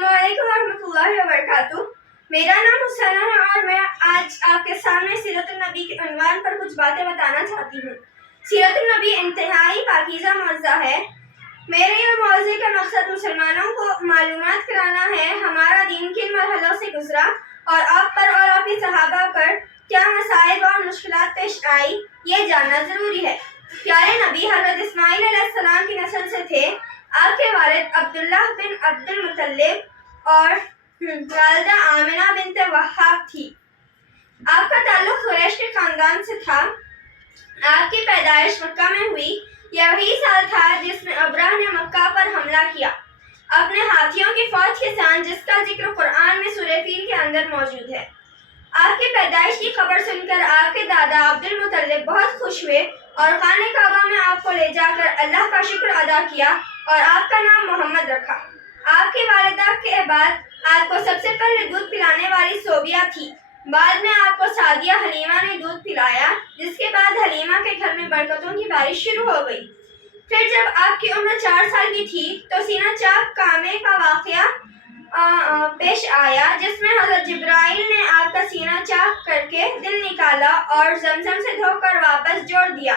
السلام علیکم ورحمۃ اللہ وبرکاتہ۔ میرا نام حسینہ ہے اور میں آج آپ کے سامنے سیرت النبی کے عنوان پر کچھ باتیں بتانا چاہتی ہوں۔ سیرت النبی انتہائی پاکیزہ موضوع ہے۔ میرے یہ موضوع کا مقصد مسلمانوں کو معلومات کرانا ہے ہمارا دین کن مرحلوں سے گزرا اور آپ پر اور آپ کے صحابہ پر کیا مصائب اور مشکلات پیش آئی، یہ جاننا ضروری ہے۔ پیارے نبی حضرت اسماعیل علیہ السلام کی نسل سے تھے۔ آپ کے والد عبداللہ بن عبد المطلب اور والدہ آمنہ بنت وہاب تھی۔ آپ کا تعلق قریش کے خاندان سے تھا۔ آپ کی پیدائش مکہ میں ہوئی۔ یہ وہی سال تھا جس میں ابرہ نے مکہ پر حملہ کیا اپنے ہاتھیوں کی فوج کے ساتھ، جس کا ذکر قرآن میں سورہ فیل کے اندر موجود ہے۔ آپ کی پیدائش کی خبر سن کر آپ کے دادا عبد المطلب بہت خوش ہوئے اور خانہ کعبہ میں آپ کو لے جا کر اللہ کا شکر ادا کیا اور آپ کا نام محمد رکھا۔ آپ کی والدہ کے بعد آپ کو سب سے پہلے دودھ پلانے والی صوبیہ تھی۔ بعد میں آپ کو سعدیہ حلیمہ نے دودھ پلایا، جس کے بعد حلیمہ کے گھر میں برکتوں کی بارش شروع ہو گئی۔ پھر جب آپ کی عمر 4 سال کی تھی تو سینہ چاک کامے کا واقعہ پیش آیا، جس میں حضرت جبرائیل نے آپ کا سینہ چاک کر کے دل نکالا اور زمزم سے دھو کر واپس جوڑ دیا۔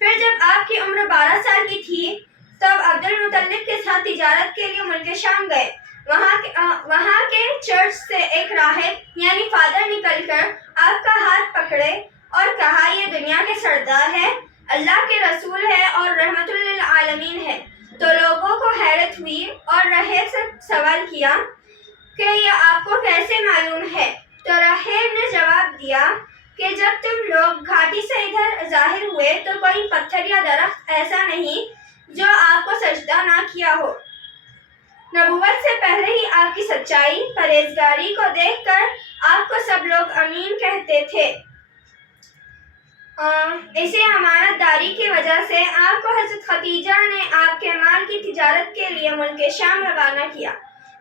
پھر جب آپ کی عمر 12 سال کی تھی تب عبد المطلب کے ساتھ تجارت کے لیے ملک شام گئے۔ وہاں کے چرچ سے ایک راہب یعنی فادر نکل کر آپ کا ہاتھ پکڑے اور کہا، یہ دنیا کے سردار ہے، اللہ کے رسول ہے اور رحمت للعالمین ہے۔ تو لوگوں کو حیرت ہوئی اور راہب سے سوال کیا کہ یہ آپ کو کیسے معلوم ہے؟ تو راہب نے جواب دیا کہ جب تم لوگ گھاٹی سے ادھر ظاہر ہوئے تو کوئی پتھر یا درخت ایسا نہیں جو آپ کو سجدہ نہ کیا ہو۔ نبوت سے پہلے ہی آپ کی سچائی، پرہیزگاری کو دیکھ کر آپ کو سب لوگ امین کہتے تھے۔ اسی امانت داری کی وجہ سے آپ کو حضرت خدیجہ نے آپ کے مال کی تجارت کے لیے ملک شام روانہ کیا،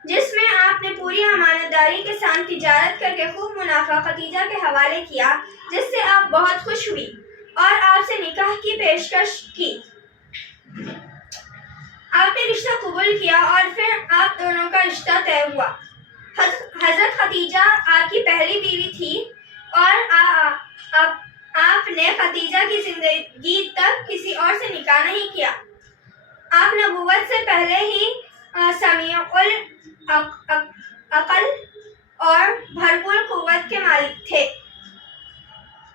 جس میں آپ نے پوری امانت داری کے ساتھ تجارت کر کے خوب منافع خدیجہ کے حوالے کیا، جس سے آپ بہت خوش ہوئی اور آپ سے نکاح کی پیشکش کی۔ آپ نے رشتہ قبول کیا اور پھر آپ دونوں کا رشتہ طے ہوا۔ حضرت خدیجہ آپ کی پہلی بیوی تھی اور آپ نے خدیجہ کی زندگی تک کسی اور سے نکاح نہیں کیا۔ آپ نبوت سے پہلے ہی سمیع العقل اور بھرپور قوت کے مالک تھے۔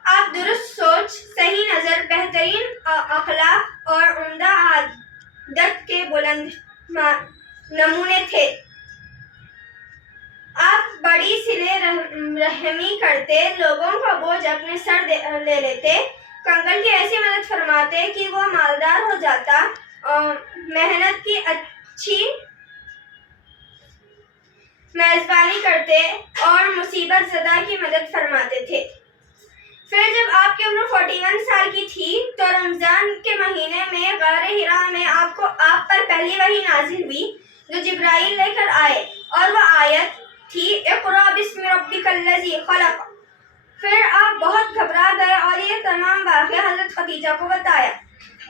آپ درست سوچ، صحیح نظر، بہترین اخلاق اور عمدہ عادت کے بلند نمونے تھے۔ آپ بڑی صلہ رحمی کرتے، لوگوں کا بوجھ اپنے سر لے لیتے، کنگل کی ایسی مدد فرماتے کہ وہ مالدار ہو جاتا، محنت کی اچھی میزبانی کرتے اور مصیبت زدہ کی مدد فرماتے تھے۔ پھر جب آپ کی عمر 41 سال کی تھی تو رمضان کے مہینے میں غار حرا میں آپ پر پہلی وحی نازل ہوئی جو جبرائیل لے کر آئے، اور وہ آیت تھی، اقرأ بسم ربک الذی خلق۔ پھر آپ بہت گھبرا گئے اور یہ تمام واقعہ حضرت خدیجہ کو بتایا۔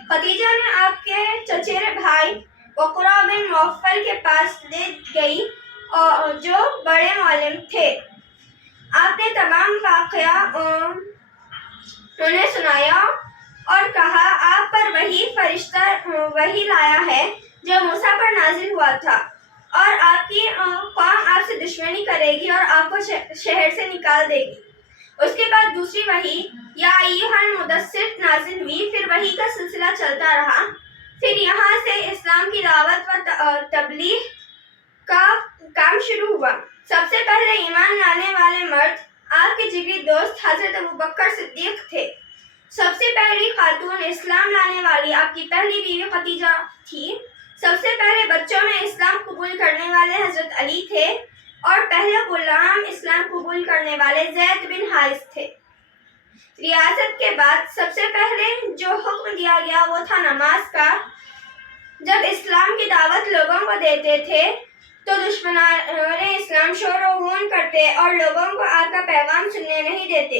خدیجہ نے آپ کے چچیرے بھائی وقرہ بن نوفل کے پاس لے گئی جو بڑے معلم تھے۔ آپ نے تمام واقعہ انہیں سنایا اور کہا، آپ پر وہی فرشتہ وہی لایا ہے جو موسیٰ پر نازل ہوا تھا، اور آپ کی قوم آپ سے دشمنی کرے گی اور آپ کو شہر سے نکال دے گی۔ اس کے بعد دوسری وحی یا ایھا المدثر نازل ہوئی۔ پھر وحی کا سلسلہ چلتا رہا۔ پھر یہاں سے اسلام کی دعوت و تبلیغ کا کام شروع ہوا۔ سب سے پہلے ایمان لانے والے مرد آپ کے جگری دوست حضرت ابوبکر صدیق تھے۔ سب سے پہلی خاتون اسلام لانے والی آپ کی پہلی بیوی خدیجہ تھی۔ سب سے پہلے بچوں میں اسلام قبول کرنے والے حضرت علی تھے، اور پہلے غلام اسلام قبول کرنے والے زید بن حارث تھے۔ ریاست کے بعد سب سے پہلے جو حکم دیا گیا وہ تھا نماز کا۔ جب اسلام کی دعوت لوگوں کو دیتے تھے تو دشمنان اسلام شور و ہون کرتے اور لوگوں کو آپ کا پیغام سننے نہیں دیتے۔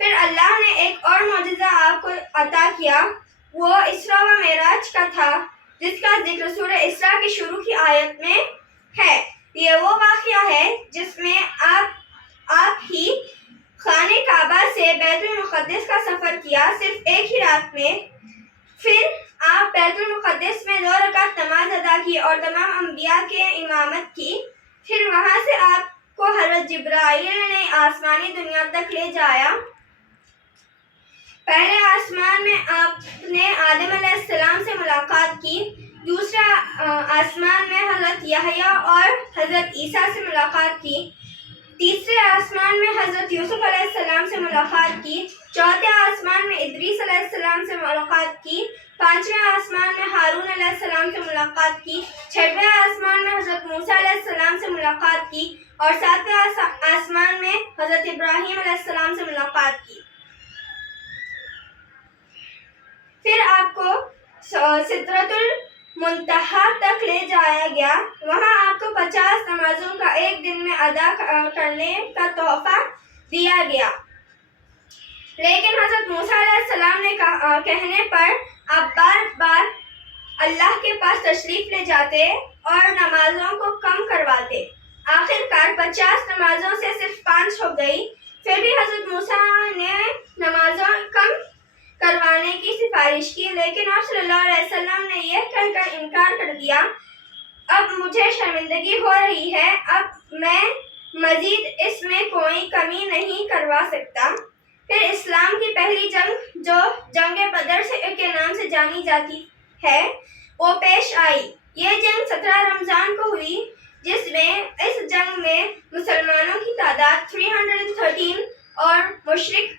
پھر اللہ نے ایک اور معجزہ آپ کو عطا کیا، وہ اسراء و معراج کا تھا، جس کا ذکر سورہ اسراء کی شروع کی آیت میں ہے۔ یہ وہ واقعہ ہے جس میں آپ ہی خانہ کعبہ سے بیت المقدس کا سفر کیا، صرف ایک ہی رات میں۔ پھر آپ بیت المقدس میں 2 رکعت نماز ادا کی اور تمام انبیاء کے امامت کی۔ پھر وہاں سے آپ کو حضرت جبرائیل نے آسمانی دنیا تک لے جایا۔ پہلے آسمان میں آپ نے آدم علیہ السلام سے ملاقات کی، دوسرے آسمان میں حضرت یحییٰ اور حضرت عیسیٰ سے ملاقات کی، تیسرے آسمان میں حضرت یوسف علیہ السلام سے ملاقات کی، چوتھے آسمان میں ادریس علیہ السلام سے ملاقات کی، پانچویں آسمان میں ہارون علیہ السلام سے ملاقات کی، چھٹویں آسمان میں حضرت موسیٰ علیہ السلام سے ملاقات کی اور ساتویں آسمان میں حضرت ابراہیم علیہ السلام سے ملاقات کی۔ پھر آپ کو سدرۃ المنتہا تک لے جایا گیا، وہاں آپ کو 50 نمازوں کا ایک دن میں ادا کرنے کا تحفہ دیا گیا، لیکن حضرت موسیٰ علیہ السلام نے کہنے پر آپ بار بار اللہ کے پاس تشریف لے جاتے اور نمازوں کو کم کرواتے۔ آخر کار 50 نمازوں سے صرف 5 ہو گئی۔ پھر بھی حضرت موسیٰ نے نمازوں کم کروانے کی سفارش کی، لیکن آپ صلی اللہ علیہ وسلم نے یہ کہہ کر انکار کر دیا، اب مجھے شرمندگی ہو رہی ہے، اب میں مزید اس میں کوئی کمی نہیں کروا سکتا۔ پھر اسلام کی پہلی جنگ جو جنگ بدر کے نام سے جانی جاتی ہے وہ پیش آئی۔ یہ جنگ 17 رمضان کو ہوئی، جس میں اس جنگ میں مسلمانوں کی تعداد 313 اور مشرک